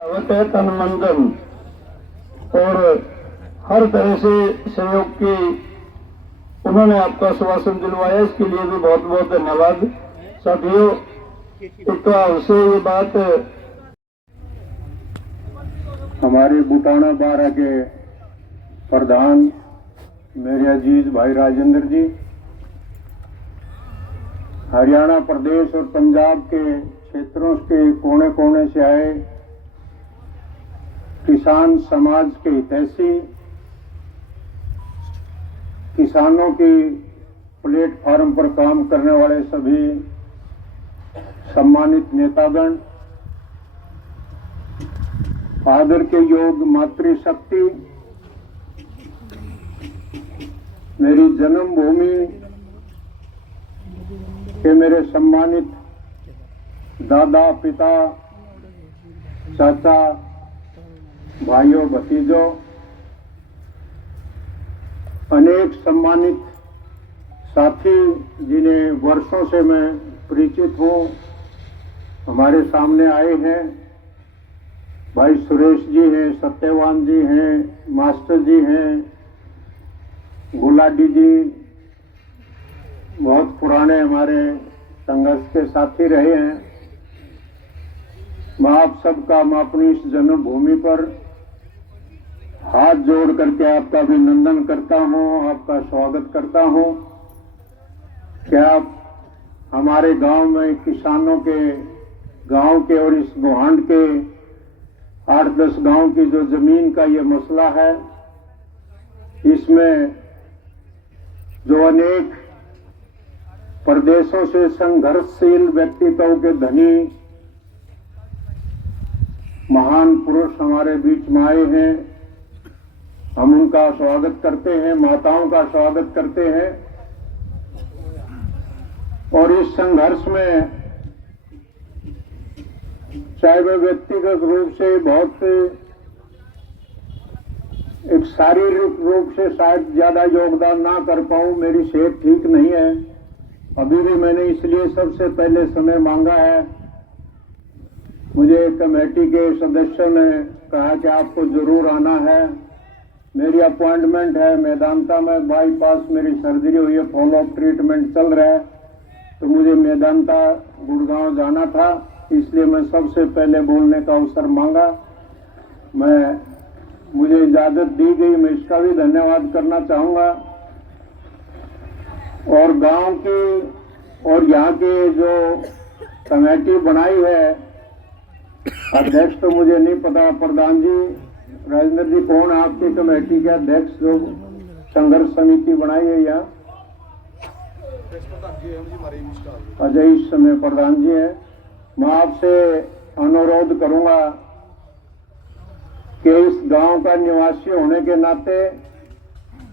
तन मन धन और हर तरह से सहयोग की उन्होंने आपका आश्वासन दिलवाया, इसके लिए भी बहुत बहुत धन्यवाद। साथियों, इतवार से ये बात हमारे बुटाना बारा के प्रधान मेरे अजीज भाई राजेंद्र जी, हरियाणा प्रदेश और पंजाब के क्षेत्रों के कोने कोने से आए किसान समाज के हितैषी, किसानों की प्लेटफॉर्म पर काम करने वाले सभी सम्मानित नेतागण, आदर के योग मातृशक्ति, मेरी जन्मभूमि के मेरे सम्मानित दादा, पिता, चाचा, भाइयों, भतीजों, अनेक सम्मानित साथी जिन्हें वर्षों से मैं परिचित हूँ, हमारे सामने आए हैं। भाई सुरेश जी हैं, सत्यवान जी हैं, मास्टर जी हैं, गुलाटी जी बहुत पुराने हमारे संघर्ष के साथी रहे हैं। मैं आप सबका मैं अपनी इस जन्मभूमि पर हाथ जोड़ करके आपका अभिनंदन करता हूं, आपका स्वागत करता हूं कि आप हमारे गांव में किसानों के गांव के और इस गोहांड के 8-10 गांव की जो जमीन का ये मसला है, इसमें जो अनेक प्रदेशों से संघर्षशील व्यक्तित्वों के धनी महान पुरुष हमारे बीच में आए हैं, हम उनका स्वागत करते हैं, माताओं का स्वागत करते हैं। और इस संघर्ष में चाहे वह व्यक्तिगत रूप से बहुत एक शारीरिक रूप से शायद ज्यादा योगदान ना कर पाऊं, मेरी सेहत ठीक नहीं है अभी भी, मैंने इसलिए सबसे पहले समय मांगा है। मुझे कमेटी के सदस्यों ने कहा कि आपको जरूर आना है। मेरी अपॉइंटमेंट है मेदांता में, बाईपास मेरी सर्जरी हुई है, फॉलोअप ट्रीटमेंट चल रहा है, तो मुझे मेदांता गुड़गांव जाना था, इसलिए मैं सबसे पहले बोलने का अवसर मांगा। मुझे इजाजत दी गई, मैं इसका भी धन्यवाद करना चाहूंगा। और गांव की और यहाँ के जो कमेटी बनाई है, अध्यक्ष तो मुझे नहीं पता, प्रधान जी राजेंद्र जी कौन आपकी कमेटी के अध्यक्ष जो संघर्ष समिति बनाई है यहाँ? अच्छा, इस समय प्रधान जी है। मैं आपसे अनुरोध करूंगा कि इस गांव का निवासी होने के नाते,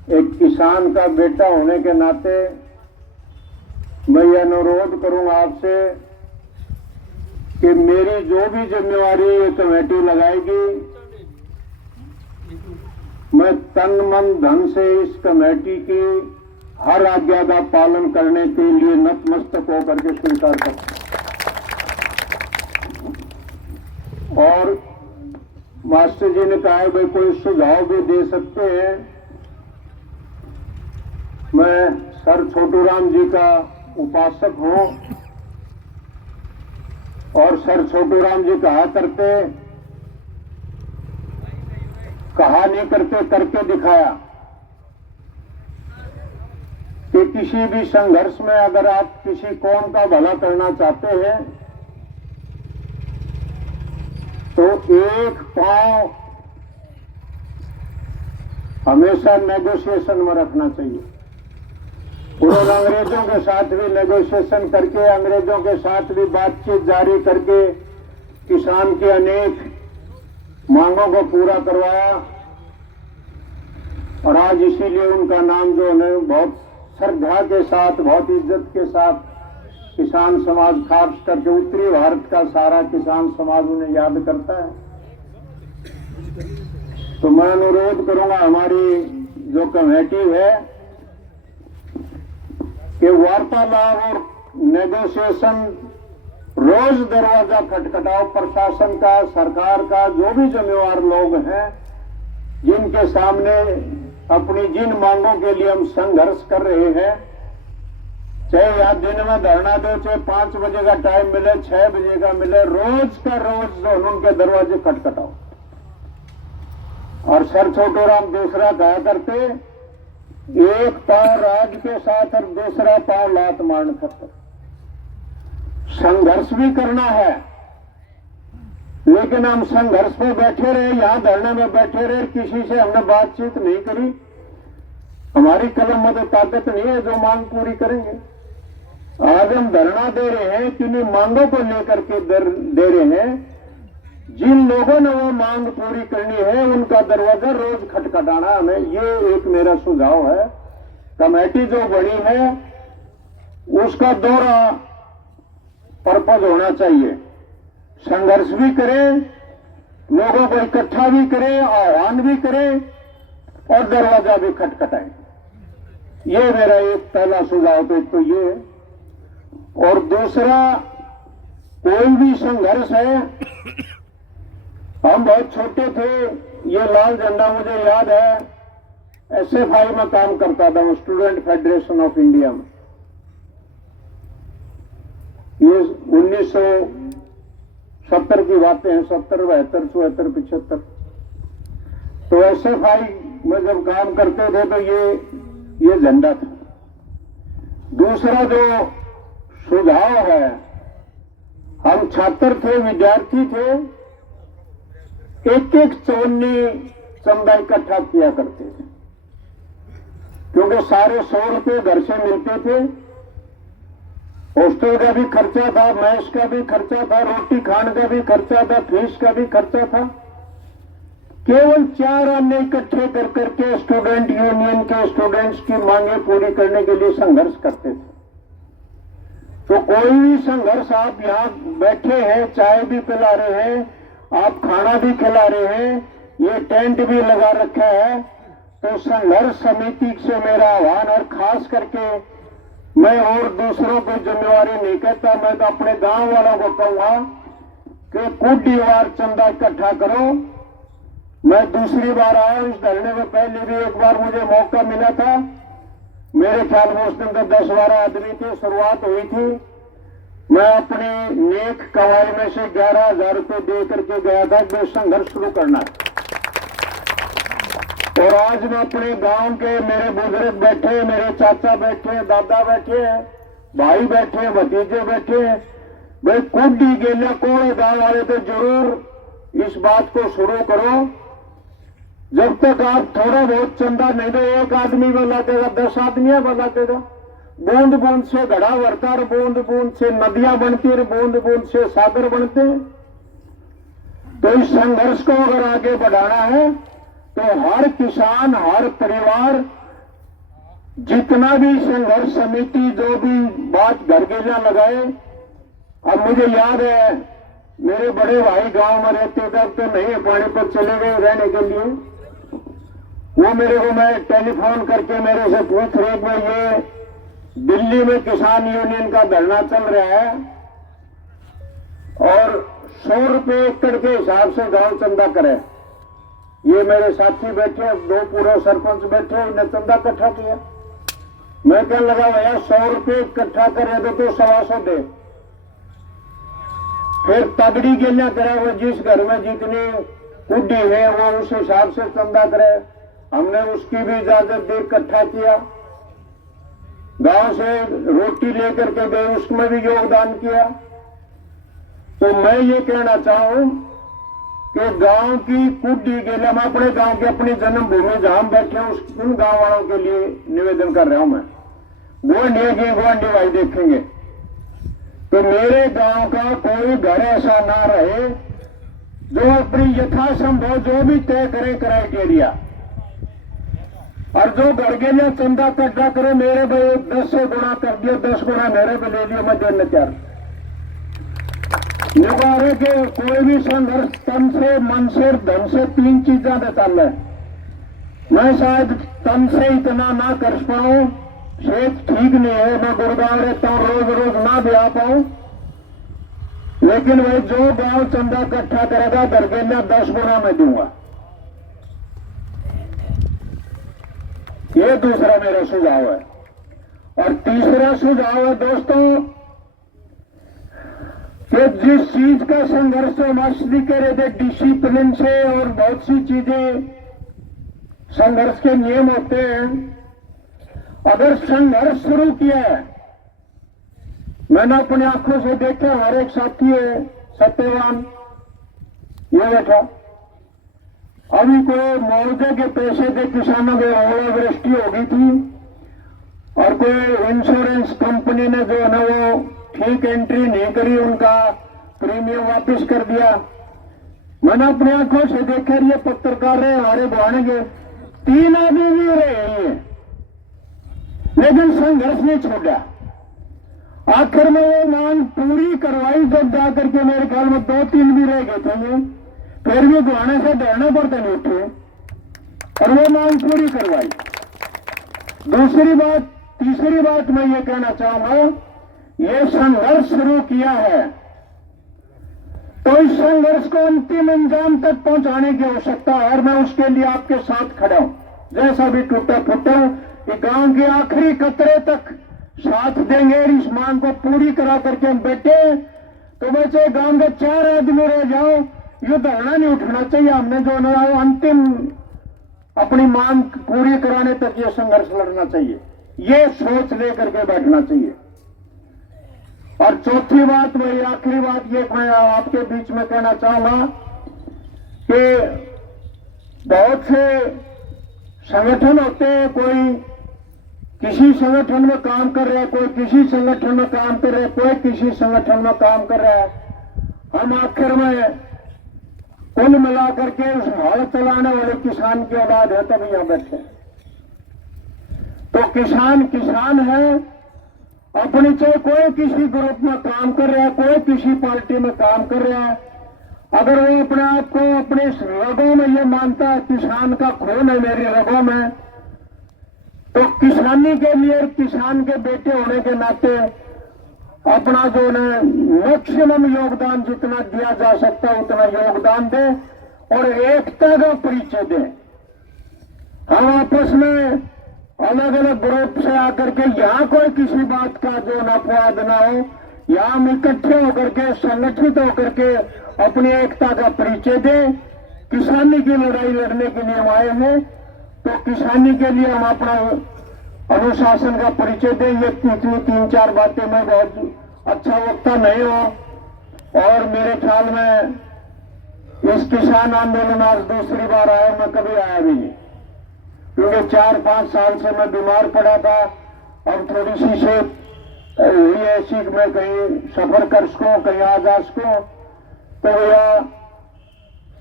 एक किसान का बेटा होने के नाते, मैं ये अनुरोध करूंगा आपसे कि मेरी जो भी जिम्मेवारी ये कमेटी लगाएगी, मैं तन मन धन से इस कमेटी की हर आज्ञा का पालन करने के लिए नतमस्तक होकर के स्वीकार करता हूं। और मास्टर जी ने कहा है भाई कोई सुझाव भी दे सकते हैं। मैं सर छोटूराम जी का उपासक हूं और सर छोटूराम जी कहा नहीं करते करके दिखाया कि किसी भी संघर्ष में अगर आप किसी कौम का भला करना चाहते हैं तो एक पांव हमेशा नेगोशिएशन में रखना चाहिए। उन्होंने अंग्रेजों के साथ भी नेगोशिएशन करके, अंग्रेजों के साथ भी बातचीत जारी करके किसान की अनेक मांगों को पूरा करवाया। और आज इसीलिए उनका नाम जो है बहुत श्रद्धा के साथ, बहुत इज्जत के साथ किसान समाज, खास करके उत्तरी भारत का सारा किसान समाज उन्हें याद करता है। तो मैं अनुरोध करूंगा हमारी जो कमेटी है कि वार्तालाप और नेगोशिएशन रोज दरवाजा खटखटाओ। प्रशासन का, सरकार का, जो भी जिम्मेवार लोग हैं, जिनके सामने अपनी जिन मांगों के लिए हम संघर्ष कर रहे हैं, चाहे आप दिन में धरना दो, चाहे 5 बजे का टाइम मिले, 6 बजे का मिले, रोज का रोज उनके दरवाजे खटखटाओ। और सर छोटूराम दूसरा कहा करते, एक पांव राज के साथ और दूसरा पांव लात मारने खतर। संघर्ष भी करना है, लेकिन हम संघर्ष पे बैठे रहे, यहां धरने में बैठे रहे, किसी से हमने बातचीत नहीं करी। हमारी कलम में तो ताकत नहीं है जो मांग पूरी करेंगे। आज हम धरना दे रहे हैं, किन्हीं मांगों को लेकर के दे रहे हैं। जिन लोगों ने वो मांग पूरी करनी है, उनका दरवाजा रोज खटखटाना हमें, ये एक मेरा सुझाव है। कमेटी जो बनी है उसका दोहरा पर्पज होना चाहिए। संघर्ष भी करें, लोगों को इकट्ठा भी करें, आह्वान भी करें और दरवाजा भी खटखटाएं। ये मेरा एक पहला सुझाव तो एक तो ये है। और दूसरा, कोई भी संघर्ष है, हम बहुत छोटे थे, ये लाल झंडा मुझे याद है, SFI में काम करता था, स्टूडेंट फेडरेशन ऑफ इंडिया में। ये 1970 की बातें हैं, 70, 72, 74, 75। तो SFI में जब काम करते थे तो ये झंडा था। दूसरा जो सुझाव है, हम छात्र थे, विद्यार्थी थे, एक चौनी चंदा इकट्ठा किया करते थे, क्योंकि सारे 100 रुपये घर से मिलते थे। हॉस्टल का भी खर्चा था, मैस का भी खर्चा था, रोटी खाने का भी खर्चा था, फीस का भी खर्चा था। केवल 4 आने इकट्ठे कर करके स्टूडेंट यूनियन के स्टूडेंट्स की मांगे पूरी करने के लिए संघर्ष करते थे। तो कोई भी संघर्ष, आप यहाँ बैठे हैं, चाय भी पिला रहे हैं, आप खाना भी खिला रहे हैं, ये टेंट भी लगा रखा है, तो संघर्ष समिति से मेरा आह्वान, और खास करके मैं और दूसरों को जिम्मेवारी नहीं कहता, मैं तो अपने गांव वालों को कहूंगा कि कुछ वार चंदा इकट्ठा करो। मैं दूसरी बार आया इस धरने में, पहले भी एक बार मुझे मौका मिला था, मेरे ख्याल में उस दिन तो 10-12 आदमी थे, शुरुआत हुई थी। मैं अपनी नेक कमाई में से 11,000 रुपये दे करके गया था कि संघर्ष शुरू करना है। और आज मैं अपने गांव के, मेरे बुजुर्ग बैठे, मेरे चाचा बैठे, दादा बैठे, भाई बैठे, भतीजे बैठे, भाई कुड्डी गेला कोड़े गांव वाले तो जरूर इस बात को शुरू करो। जब तक आप थोड़ा बहुत चंदा नहीं दो, एक आदमी बना देगा, 10 आदमियां बना देगा। बूंद बूंद से घड़ा भरता और बूंद बूंद से नदियां बनती और बूंद बूंद से सागर बनते हैं। तो इस संघर्ष को अगर आगे बढ़ाना है तो हर किसान, हर परिवार, जितना भी संघर्ष समिति जो भी बात घरगेला लगाए। अब मुझे याद है, मेरे बड़े भाई गांव में रहते थे, तो नहीं पानी पर चले गए रहने के लिए। वो मेरे को, मैं टेलीफोन करके मेरे से पूछ रहे कि ये दिल्ली में किसान यूनियन का धरना चल रहा है और 100 रुपये एकड़ के हिसाब से गांव चंदा करे। ये मेरे साथी बैठे, 2 पूर्व सरपंच बैठे, उन्हें चंदा इकट्ठा किया। मैं कहने लगा, भैया 100 रुपये इकट्ठा करे तो 125 दे। फिर तगड़ी गेलियां करे, वो जिस घर में जितनी कुड्डी है वो उस हिसाब से चंदा करे। हमने उसकी भी इजाजत दी, इकट्ठा किया। गांव से रोटी लेकर के गए, उसमें भी योगदान किया। तो मैं ये कहना चाहूं कि गांव की कुड्डी गेला, मैं अपने गांव की, अपनी जन्मभूमि जहां बैठे हैं, उन गांव वालों के लिए निवेदन कर रहा हूं मैं। गुआंढी भाई देखेंगे तो मेरे गांव का कोई घर ऐसा ना रहे जो अपनी यथासंभव जो भी तय करे क्राइटेरिया, और जो घर के लिए चंदा इकट्ठा करे, मेरे भाई 10 से गुणा कर दिया, 10 गुणा मेरे पे ले लिया, मैं देने चाह निवारे के कोई भी संघर्ष तन से, मन से, धन से, 3 चीजें चल रहा है। मैं शायद तन से इतना ना कर पाऊं, सेहत ठीक नहीं है, मैं गुड़गांव रहता हूं, रोज रोज ना भी आ पाऊं, लेकिन भाई जो गांव चंदा इकट्ठा करेगा दरगेला 10 गुना में दूंगा। ये दूसरा मेरा सुझाव है। और तीसरा सुझाव है दोस्तों कि जिस चीज का संघर्ष हम असली कह रहे थे डिसिप्लिन से, और बहुत सी चीजें संघर्ष के नियम होते हैं, अगर संघर्ष शुरू किया है, मैंने अपनी आंखों से देखा, हमारे एक साथी है सत्यवान, ये बैठा, अभी कोई मुआवजे के पैसे थे, किसानों के ओलावृष्टि हो गई थी और कोई इंश्योरेंस कंपनी ने जो है ना वो ठीक एंट्री नहीं करी, उनका प्रीमियम वापस कर दिया। मैंने अपनी आंखों से देखा, ये पत्रकार है हमारे बुआने के, 3 आदमी भी रहे हैं, लेकिन संघर्ष नहीं छोड़ा। आखिर में वो मांग पूरी करवाई, जब जाकर के मेरे ख्याल में 2-3 भी रह गए थे, ये फिर भी बुआने से डरना पड़ता नहीं उठे, और वो मांग पूरी करवाई। तीसरी बात मैं ये कहना चाहूंगा, ये संघर्ष शुरू किया है तो इस संघर्ष को अंतिम अंजाम तक पहुंचाने की आवश्यकता है, और मैं उसके लिए आपके साथ खड़ा हूं। जैसा भी टूटा फूटा ये गांव के आखिरी कतरे तक साथ देंगे, इस मांग को पूरी करा करके हम बैठे तो बचे गांव के 4 आदमी रह जाओ, ये धरना नहीं उठना चाहिए। हमने जो ना अंतिम अपनी मांग पूरी कराने तक ये संघर्ष लड़ना चाहिए, ये सोच लेकर के बैठना चाहिए। और चौथी बात, वही आखिरी बात, ये मैं आपके बीच में कहना चाहूंगा कि बहुत से संगठन होते हैं, कोई किसी संगठन में काम कर रहा है, कोई किसी संगठन में काम कर रहा है, कोई किसी संगठन में काम कर रहा है। हम आखिर में कुल मिलाकर के उस हल चलाने वाले किसान की औलाद है, तभी यहां बैठे। तो किसान है, अपनी चाहे कोई किसी ग्रुप में काम कर रहा है, कोई किसी पार्टी में काम कर रहा है, अगर वो अपने आप को अपने रगों में ये मानता है किसान का खून है मेरी रगों में, तो किसानी के लिए किसान के बेटे होने के नाते अपना जो है मैक्सिमम योगदान जितना दिया जा सकता है उतना योगदान दे और एकता का परिचय दे। हम आपस में अलग अलग ग्रुप से आकर के यहाँ कोई किसी बात का जो अपवाद ना हो, यहाँ हम इकट्ठे होकर के संगठित होकर के अपनी एकता का परिचय दे। किसानी की लड़ाई लड़ने के लिए हम आए हैं, तो किसानी के लिए हम अपना अनुशासन का परिचय दें। ये इतनी 3-4 बातें मैं बहुत अच्छा वक्ता नहीं हूं, और मेरे ख्याल में इस किसान आंदोलन आज दूसरी बार आया, मैं कभी आया भी नहीं, क्योंकि 4-5 साल से मैं बीमार पड़ा था। अब थोड़ी सी से हुई ऐसी कि मैं कहीं सफर कर सकूं, कहीं आ जा सकूं, तो भैया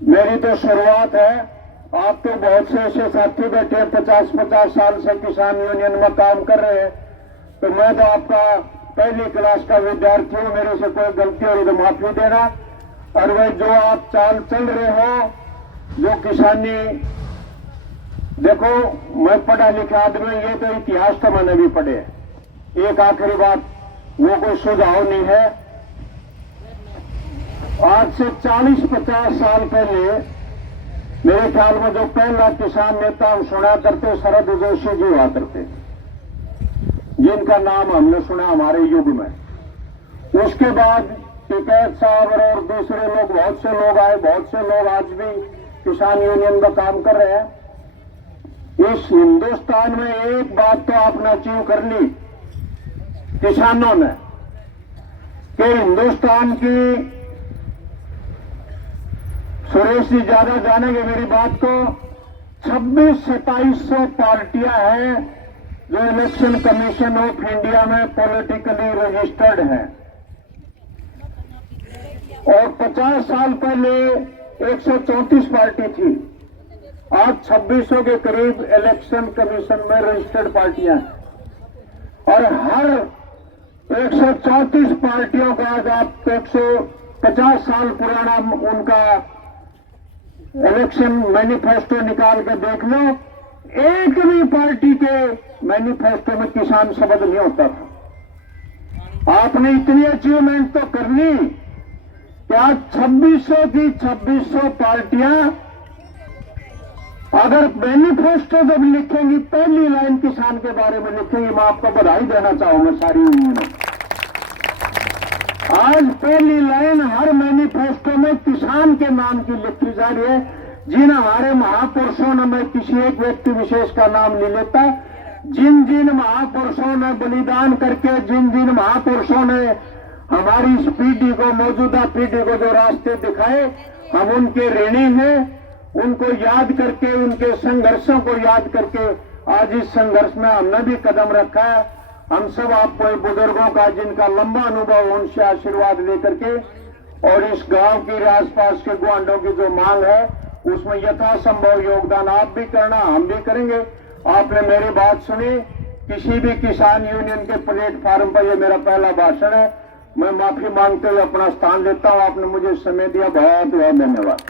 मेरी तो शुरुआत है। आप तो बहुत से ऐसे साथी बैठे हैं 50-50 साल से किसान यूनियन में काम कर रहे हैं, तो मैं तो आपका पहली क्लास का विद्यार्थी हूं, मेरे से कोई गलती हो तो माफी देना। और वह जो आप चाल चल रहे हो, जो किसानी, देखो मैं पढ़ा लिखा आदमी, ये तो इतिहास तो मैंने भी पढ़े। एक आखिरी बात, वो कोई सुझाव नहीं है, आज से 40-50 साल पहले मेरे ख्याल में जो पहला किसान नेता हम सुना करते शरद जोशी जी हुआ करते, जिनका नाम हमने सुना हमारे युग में। उसके बाद टिकैत साहब और दूसरे लोग, बहुत से लोग आए, बहुत से लोग आज भी किसान यूनियन में काम कर रहे हैं। इस हिंदुस्तान में एक बात तो आपने अचीव कर ली किसानों ने, कि हिंदुस्तान की, सुरेश जी ज्यादा जानेंगे मेरी बात को, 2600-2700 पार्टियां हैं जो इलेक्शन कमीशन ऑफ इंडिया में पॉलिटिकली रजिस्टर्ड हैं, और 50 साल पहले 134 पार्टी थी। आज 2600 के करीब इलेक्शन कमीशन में रजिस्टर्ड पार्टियां हैं, और हर 134 पार्टियों का आज आप 150 साल पुराना उनका इलेक्शन मैनिफेस्टो निकाल के देख लो, एक भी पार्टी के मैनिफेस्टो में किसान शब्द नहीं होता था। आपने इतनी अचीवमेंट तो करनी क्या 2600 की 2600 पार्टियां अगर मैनिफेस्टो जब लिखेंगी पहली लाइन किसान के बारे में लिखेंगी, मैं आपको बधाई देना चाहूंगा सारी यूनियन। आज पहली लाइन हर मैनिफेस्टो में किसान के नाम की लिखी जा रही है। जिन हमारे महापुरुषों ने, मैं किसी एक व्यक्ति विशेष का नाम नहीं लेता, जिन जिन महापुरुषों ने बलिदान करके, जिन जिन महापुरुषों ने हमारी इस पीढ़ी को, मौजूदा पीढ़ी को जो रास्ते दिखाए, हम उनके ऋणी हैं। उनको याद करके, उनके संघर्षों को याद करके आज इस संघर्ष में हमने भी कदम रखा है। हम सब आपको बुजुर्गों का, जिनका लंबा अनुभव, उनसे आशीर्वाद लेकर के और इस गांव की, आसपास के गुआंढों की जो मांग है उसमें यथासंभव योगदान आप भी करना, हम भी करेंगे। आपने मेरी बात सुनी, किसी भी किसान यूनियन के प्लेटफार्म पर यह मेरा पहला भाषण है। मैं माफी मांगते हुए अपना स्थान लेता हूं। आपने मुझे समय दिया, बहुत बहुत धन्यवाद।